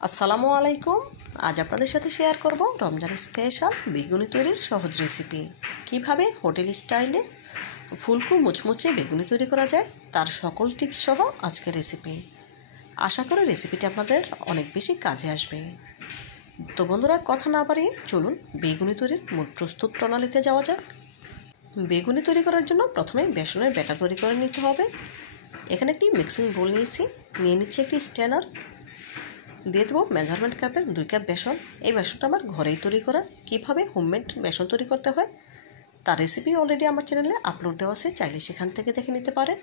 আসসালামু আলাইকুম। আজ আপনাদের সাথে শেয়ার করব রমজান স্পেশাল বেগুনি তৈরির সহজ রেসিপি। কিভাবে হোটেল স্টাইলে ফুলকো মুচমুচে বেগুনি তৈরি করা যায় তার সকল টিপস সহ আজকের রেসিপি। আশা করি রেসিপিটি আপনাদের অনেক বেশি কাজে আসবে। তো বন্ধুরা, কথা না বাড়িয়ে চলুন বেগুনি তৈরির মূল প্রস্তুত প্রণালীতে যাওয়া যাক। বেগুনি তৈরি করার জন্য প্রথমে বেসনের ব্যাটার তৈরি করে নিতে হবে। এখানে একটি মিক্সিং বোল নিয়ে নিচ্ছি একটি স্ট্যানার। দিয়ে দেবো মেজারমেন্ট কাপের 2 কাপ বেসন। এই বেসনটা আমার ঘরেই তৈরি করা। কীভাবে হোমমেড বেসন তৈরি করতে হয় তার রেসিপি অলরেডি আমার চ্যানেলে আপলোড দেওয়া আছে, চাইলে সেখান থেকে দেখে নিতে পারেন।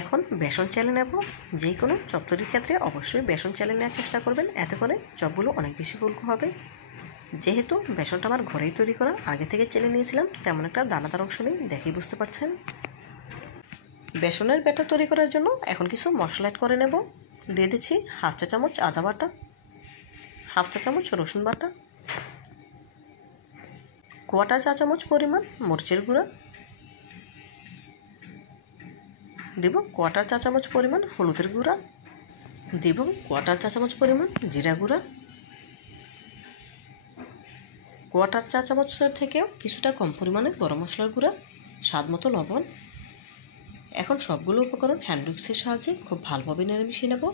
এখন বেসন চেলে নেব। যে কোনো চপ তৈরির ক্ষেত্রে অবশ্যই বেসন চেলে নেওয়ার চেষ্টা করবেন, এতে করে চপগুলো অনেক বেশি ফুলকো হবে। যেহেতু বেসনটা আমার ঘরেই তৈরি করা, আগে থেকে চেলে নিয়েছিলাম, তেমন একটা দানাদার অংশ নেই, দেখেই বুঝতে পারছেন। বেসনের ব্যাটার তৈরি করার জন্য এখন কিছু মশলা অ্যাড করে নেব। দিয়ে দিচ্ছি হাফ চা চামচ আদা বাটা, হাফ চা চামচ রসুন বাটা, কোয়াটার চা চামচ পরিমাণ মরিচের গুঁড়া, দেব কোয়াটার চা চামচ পরিমাণ হলুদের গুঁড়া, দেব কোয়াটার চা চামচ পরিমাণ জিরা গুঁড়া, কোয়াটার চা চামচের থেকেও কিছুটা কম পরিমাণে গরম মশলার গুঁড়া, স্বাদ মতো লবণ। এখন সবগুলো উপকরণ হ্যান্ড উইক্সের সাহায্যে খুব ভালোভাবে নেড়ে মিশিয়ে নেব।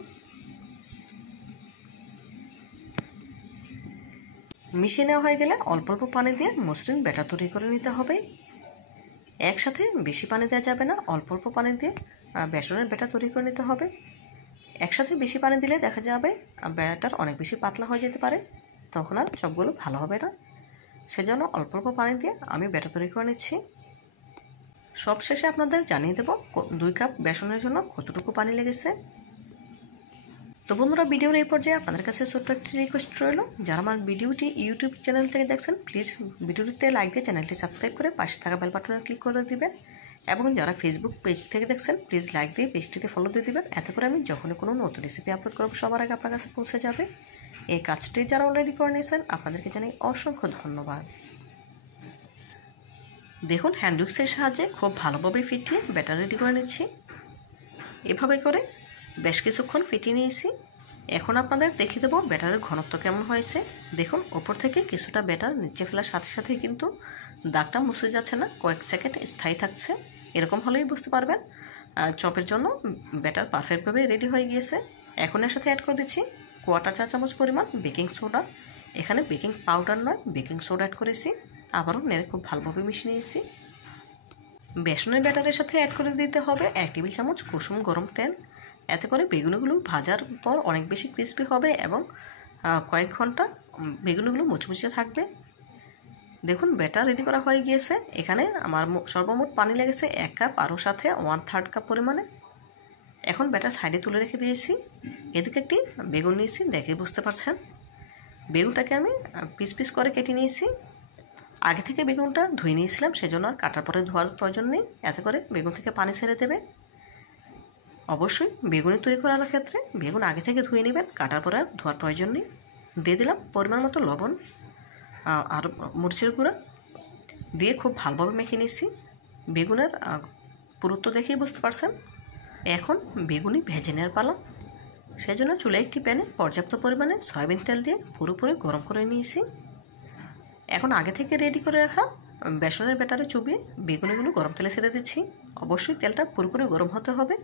মিশিয়ে নেওয়া হয়ে গেলে অল্প অল্প পানি দিয়ে মসৃণ ব্যাটার তৈরি করে নিতে হবে। একসাথে বেশি পানি দেওয়া যাবে না, অল্প অল্প পানি দিয়ে বেসনের ব্যাটার তৈরি করে নিতে হবে। একসাথে বেশি পানি দিলে দেখা যাবে ব্যাটার অনেক বেশি পাতলা হয়ে যেতে পারে, তখন আর সবগুলো ভালো হবে না। সেজন্য অল্প অল্প পানি দিয়ে আমি ব্যাটার তৈরি করে নিচ্ছি। সবশেষে আপনাদের জানিয়ে দেব 2 কাপ বেসনের জন্য কতটুকু পানি লেগেছে। তো বন্ধুরা, ভিডিওর এই পর্যায়ে আপনাদের কাছে ছোট্ট একটি রিকোয়েস্ট রইল, যারা আমার ভিডিওটি ইউটিউব চ্যানেল থেকে দেখছেন প্লিজ ভিডিওটিতে লাইক দিয়ে চ্যানেলটি সাবস্ক্রাইব করে পাশে থাকা বেল বাটনে ক্লিক করে দিবেন। এবং যারা ফেসবুক পেজ থেকে দেখছেন প্লিজ লাইক দিয়ে পেজটিকে ফলো দিয়ে দিবেন, এতে করে আমি যখনই কোনো নতুন রেসিপি আপলোড করব সবার আগে আপনার কাছে পৌঁছে যাবে। এই কাজটি যারা অলরেডি করে নিয়েছেন আপনাদেরকে জানাই অসংখ্য ধন্যবাদ। দেখুন, হ্যান্ড উইক্সের সাহায্যে খুব ভালোভাবে ফিটিয়ে ব্যাটার রেডি করে নিচ্ছি। এভাবে করে বেশ কিছুক্ষণ ফিটিয়ে নিয়েছি। এখন আপনাদের দেখিয়ে দেবো ব্যাটারের ঘনত্ব কেমন হয়েছে। দেখুন, ওপর থেকে কিছুটা ব্যাটার নিচে ফেলার সাথে সাথে কিন্তু দাগটা মুছে যাচ্ছে না, কয়েক সেকেন্ড স্থায়ী থাকছে। এরকম হলেই বুঝতে পারবেন চপের জন্য ব্যাটার পারফেক্টভাবে রেডি হয়ে গিয়েছে। এখন এর সাথে অ্যাড করে দিচ্ছি কোয়াটার চা চামচ পরিমাণ বেকিং সোডা। এখানে বেকিং পাউডার নয়, বেকিং সোডা অ্যাড করেছি। আবারও নেড়ে খুব ভালোভাবে মিশিয়ে নিয়েছি। বেসনের ব্যাটারের সাথে অ্যাড করে দিতে হবে 1 টেবিল চামচ কুসুম গরম তেল। এতে করে বেগুনগুলো ভাজার পর অনেক বেশি ক্রিস্পি হবে এবং কয়েক ঘন্টা বেগুনগুলো মুচমুচে থাকবে। দেখুন, ব্যাটার রেডি করা হয়ে গিয়েছে। এখানে আমার সর্বমোট পানি লেগেছে 1 কাপ, আরও সাথে 1/3 কাপ পরিমাণে। এখন ব্যাটার সাইডে তুলে রেখে দিয়েছি। এদিকে একটি বেগুন নিয়েছি, দেখে বুঝতে পারছেন। বেগুনটাকে আমি পিস পিস করে কেটে নিয়েছি। আগে থেকে বেগুনটা ধুয়ে নিয়েছিলাম, সেজন্য আর কাটার পরে ধোয়ার প্রয়োজন নেই, এতে করে বেগুন থেকে পানি ছেড়ে দেবে। অবশ্যই বেগুনি তৈরি করার ক্ষেত্রে বেগুন আগে থেকে ধুয়ে নেবেন, কাটার পরে আর ধোয়ার প্রয়োজন নেই। দিয়ে দিলাম পরিমাণ মতো লবণ আর মরিচের গুঁড়া দিয়ে খুব ভালোভাবে মেখে নিচ্ছি। বেগুনের পুরুত্ব দেখেই বুঝতে পারছেন। এখন বেগুনি ভেজে নেওয়ার পালা। সেজন্য চুলে একটি প্যানে পর্যাপ্ত পরিমাণে সয়াবিন তেল দিয়ে পুরোপুরি গরম করে নিয়েছি। এখন আগে থেকে রেডি করে রাখা বেসনের ব্যাটারে চুবিয়ে বেগুনিগুলো গরম তেলে ছেড়ে দিচ্ছি। অবশ্যই তেলটা পুরোপুরি গরম হতে হবে,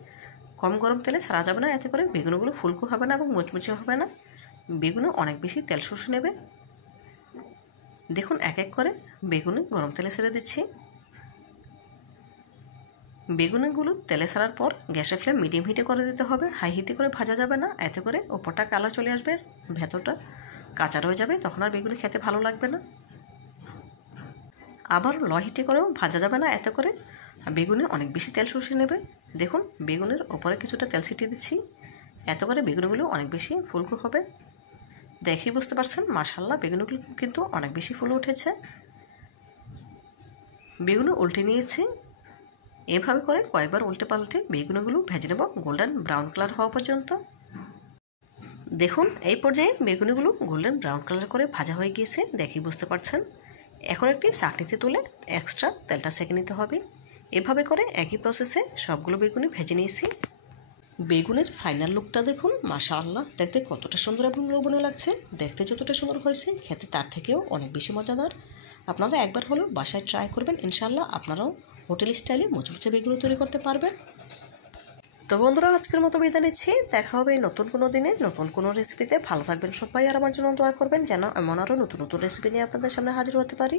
কম গরম তেলে ছাড়া যাবে না, এতে করে বেগুনগুলো ফুলকো হবে না এবং মুচমুচে হবে না। বেগুনে অনেক বেশি তেল শুষে নেবে। দেখুন, এক এক করে বেগুনি গরম তেলে ছেড়ে দিচ্ছি। বেগুনগুলো তেলে ছাড়ার পর গ্যাসের ফ্লেম মিডিয়াম হিটে করে দিতে হবে, হাই হিটে করে ভাজা যাবে না, এতে করে ওপরটা কালার চলে আসবে, ভেতরটা কাঁচা রয়ে যাবে, তখন আর বেগুনি খেতে ভালো লাগবে না। আবার লো হিটে করেও ভাজা যাবে না, এতে করে বেগুনে অনেক বেশি তেল শুষে নেবে। দেখুন, বেগুনের ওপরে কিছুটা তেল ছিটিয়ে দিচ্ছি, এতে করে বেগুনগুলো অনেক বেশি ফুলকো হবে। দেখেই বুঝতে পারছেন, মাশাআল্লাহ বেগুনগুলো কিন্তু অনেক বেশি ফুলে উঠেছে। বেগুন উল্টে নিয়েছি। এভাবে করে কয়েকবার উল্টে পাল্টে বেগুনগুলো ভেজে নেব গোল্ডেন ব্রাউন কালার হওয়া পর্যন্ত। দেখুন, এই পর্যায়ে বেগুনগুলো গোল্ডেন ব্রাউন কালার করে ভাজা হয়ে গিয়েছে, দেখেই বুঝতে পারছেন। এখন একটি চাটনিতে তুলে এক্সট্রা তেলটা সেঁকে নিতে হবে। এভাবে করে একই প্রসেসে সবগুলো বেগুনি ভেজে নিয়েছি। বেগুনের ফাইনাল লুকটা দেখুন, মাশাআল্লাহ, দেখতে কতটা সুন্দর এবং লোভনীয় লাগছে। দেখতে যতটা সুন্দর হয়েছে, খেতে তার থেকেও অনেক বেশি মজাদার। আপনারা একবার হলেও বাসায় ট্রাই করবেন, ইনশাআল্লাহ আপনারাও হোটেল স্টাইলে মুচমুচে বেগুন তৈরি করতে পারবেন। তো বন্ধুরা, আজকের মতো বিদায় নিচ্ছি। দেখা হবে নতুন কোনো দিনে নতুন কোনো রেসিপিতে। ভালো থাকবেন সবাই, আর আমার জন্য দোয়া করবেন যেন এমন আরও নতুন নতুন রেসিপি নিয়ে আপনাদের সামনে হাজির হতে পারি।